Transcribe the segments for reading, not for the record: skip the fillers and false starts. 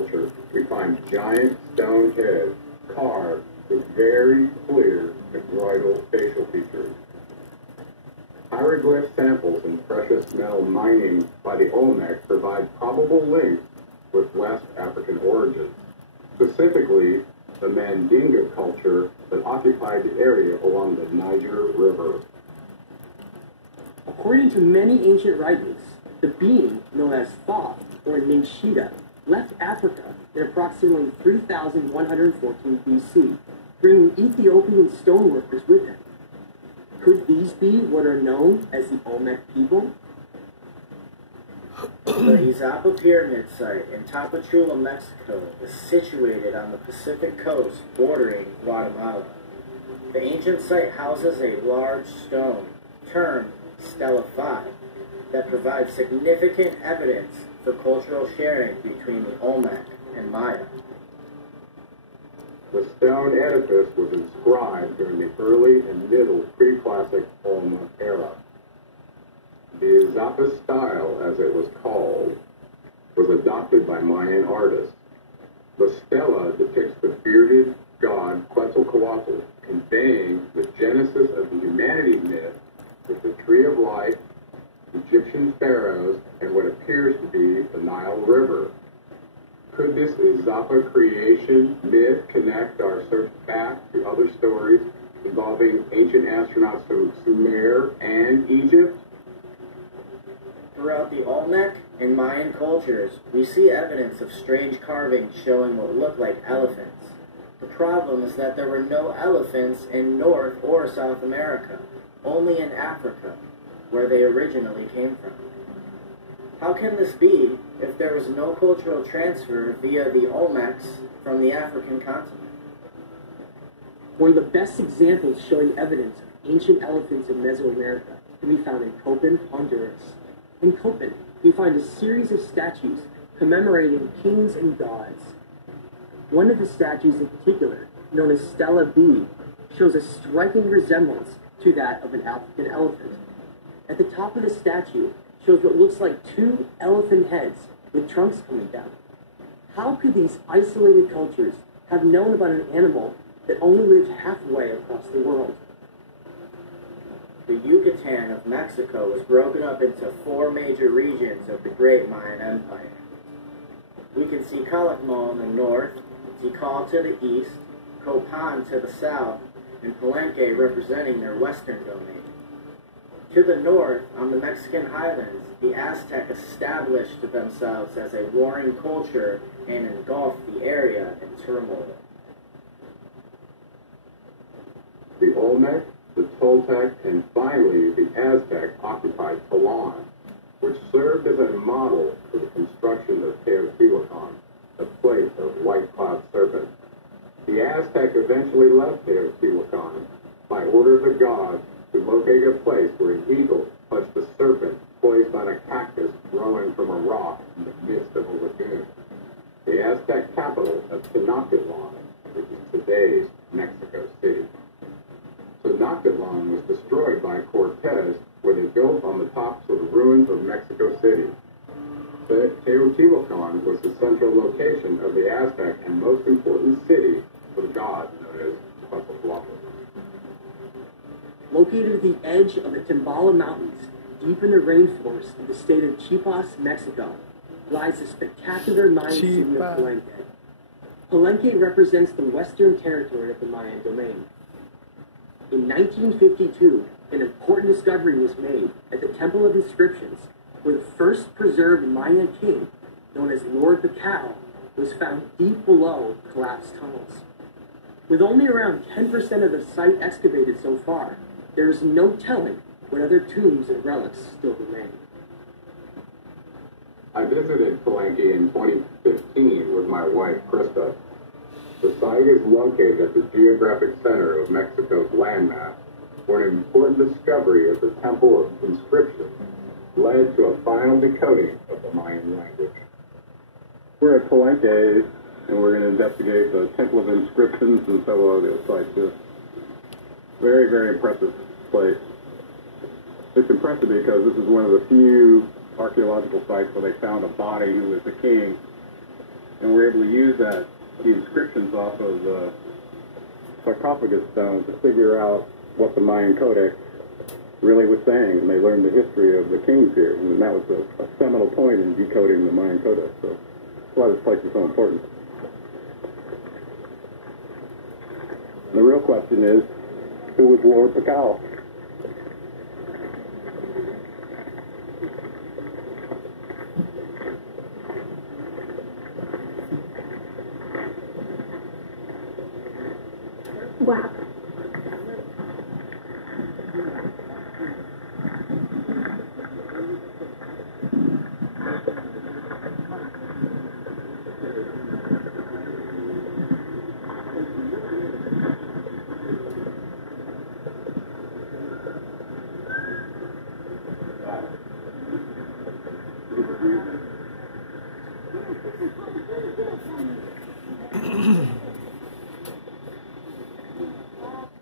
culture, we find giant stone heads carved with very clear chondroidal facial features. Hieroglyph samples and precious metal mining by the Olmec provide probable links with West African origins, specifically the Mandinga culture that occupied the area along the Niger River. According to many ancient writings, the being known as Thoth or Ninshita left Africa in approximately 3114 BC, bringing Ethiopian stoneworkers with him. Could these be what are known as the Olmec people? The Izapa Pyramid site in Tapachula, Mexico, is situated on the Pacific coast bordering Guatemala. The ancient site houses a large stone, termed Stela 5, that provides significant evidence for cultural sharing between the Olmec and Maya. The stone edifice was inscribed during the early and middle pre-classic Olmec era. The Izapa style, as it was called, was adopted by Mayan artists. The stela depicts the bearded god Quetzalcoatl, conveying the genesis of the humanity myth with the Tree of Life, Egyptian pharaohs, and what appears to be the Nile River. Could this Izapa creation myth connect our search back to other stories involving ancient astronauts from Sumer and Egypt? Throughout the Olmec and Mayan cultures, we see evidence of strange carvings showing what look like elephants. The problem is that there were no elephants in North or South America, only in Africa, where they originally came from. How can this be if there was no cultural transfer via the Olmecs from the African continent? One of the best examples showing evidence of ancient elephants in Mesoamerica can be found in Copan, Honduras. In Copan, we find a series of statues commemorating kings and gods. One of the statues in particular, known as Stela B, shows a striking resemblance to that of an African elephant. At the top of the statue shows what looks like two elephant heads with trunks coming down. How could these isolated cultures have known about an animal that only lived halfway across the world? The Yucatan of Mexico was broken up into 4 major regions of the Great Mayan Empire. We can see Calakmul in the north, Tikal to the east, Copan to the south, and Palenque representing their western domain. To the north, on the Mexican highlands, the Aztec established themselves as a warring culture and engulfed the area in turmoil. The Olmec, the Toltec, and finally the Aztec occupied Palan, which served as a model for the construction of Teotihuacan, the place of white cloud serpent. The Aztec eventually left Teotihuacan by order of the gods to locate a place where an eagle touched a serpent poised on a cactus growing from a rock in the midst of a lagoon. The Aztec capital of Tenochtitlan, which is today's Mexico City. Tenochtitlan was destroyed by Cortez when they built on the tops of the ruins of Mexico City. Teotihuacan was the central location of the Aztec and most important city for the god known as Quetzalcoatl. Located at the edge of the Timbala Mountains, deep in the rainforest of the state of Chiapas, Mexico, lies the spectacular Mayan city of Palenque. Palenque represents the western territory of the Mayan domain. In 1952, an important discovery was made at the Temple of Inscriptions, where the first preserved Mayan king, known as Lord Bacal, was found deep below collapsed tunnels. With only around 10% of the site excavated so far, there is no telling what other tombs and relics still remain. I visited Palenque in 2015 with my wife, Krista. The site is located at the geographic center of Mexico's landmass, where an important discovery of the Temple of Inscriptions led to a final decoding of the Mayan language. We're at Palenque, and we're going to investigate the Temple of Inscriptions and several other sites here. Very, very impressive place. It's impressive because this is one of the few archaeological sites where they found a body who was the king. And were able to use the inscriptions off of sarcophagus stones to figure out what the Mayan Codex really was saying, and they learned the history of the kings here, and that was a seminal point in decoding the Mayan Codex. So that's why this place is so important. The real question is, who was Lord Pakal? Wow.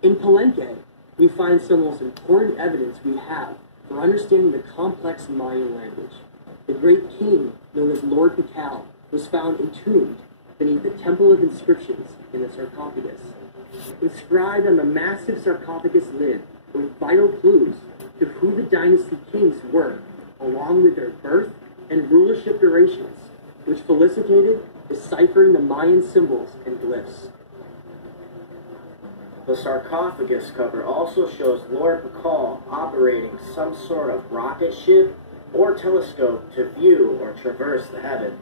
In Palenque, we find some of the most important evidence we have for understanding the complex Mayan language. The great king, known as Lord Pakal, was found entombed beneath the Temple of Inscriptions in the sarcophagus. Inscribed on the massive sarcophagus lid were vital clues to who the dynasty kings were, along with their birth and rulership durations, which facilitated deciphering the Mayan symbols and glyphs. The sarcophagus cover also shows Lord Pakal operating some sort of rocket ship or telescope to view or traverse the heavens.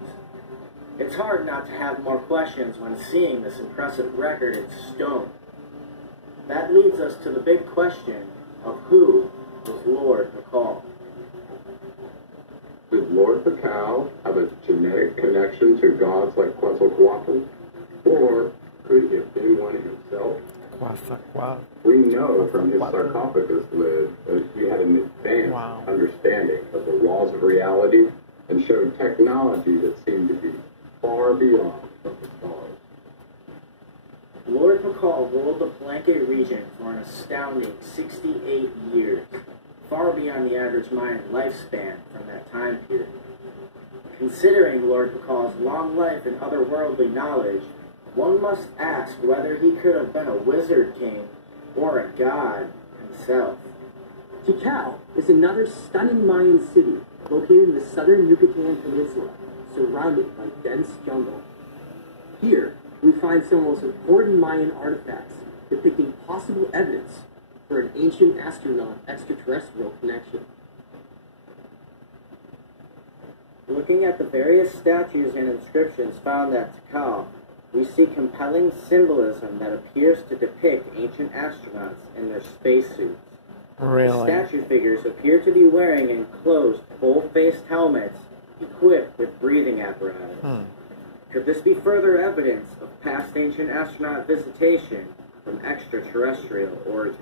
It's hard not to have more questions when seeing this impressive record in stone. That leads us to the big question of who was Lord Pakal. Did Lord Pakal have a genetic connection to gods like Quetzalcoatl? Or could he have been one himself? We know from his sarcophagus lid that he had an advanced understanding of the laws of reality and showed technology that seemed to be far beyond the stars. Lord Pakal ruled the Palenque region for an astounding 68 years, far beyond the average Mayan lifespan from that time period. Considering Lord Pakal's long life and otherworldly knowledge, one must ask whether he could have been a wizard king or a god himself. Tikal is another stunning Mayan city located in the southern Yucatan Peninsula, surrounded by dense jungle. Here, we find some of the most important Mayan artifacts depicting possible evidence for an ancient astronaut extraterrestrial connection. Looking at the various statues and inscriptions found at Tikal, we see compelling symbolism that appears to depict ancient astronauts in their spacesuits. Really? The statue figures appear to be wearing enclosed, full-faced helmets equipped with breathing apparatus. Could this be further evidence of past ancient astronaut visitation from extraterrestrial origins?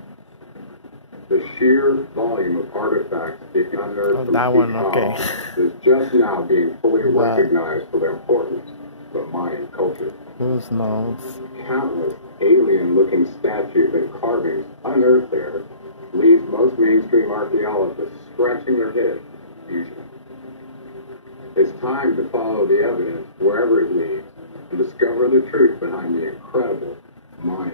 The sheer volume of artifacts being unearthed from that one, Tikal okay. is just now being fully recognized for their importance to the Mayan culture. Who's knows? Countless alien-looking statues and carvings unearthed there leaves most mainstream archaeologists scratching their heads in confusion. It's time to follow the evidence wherever it leads and discover the truth behind the incredible Mayan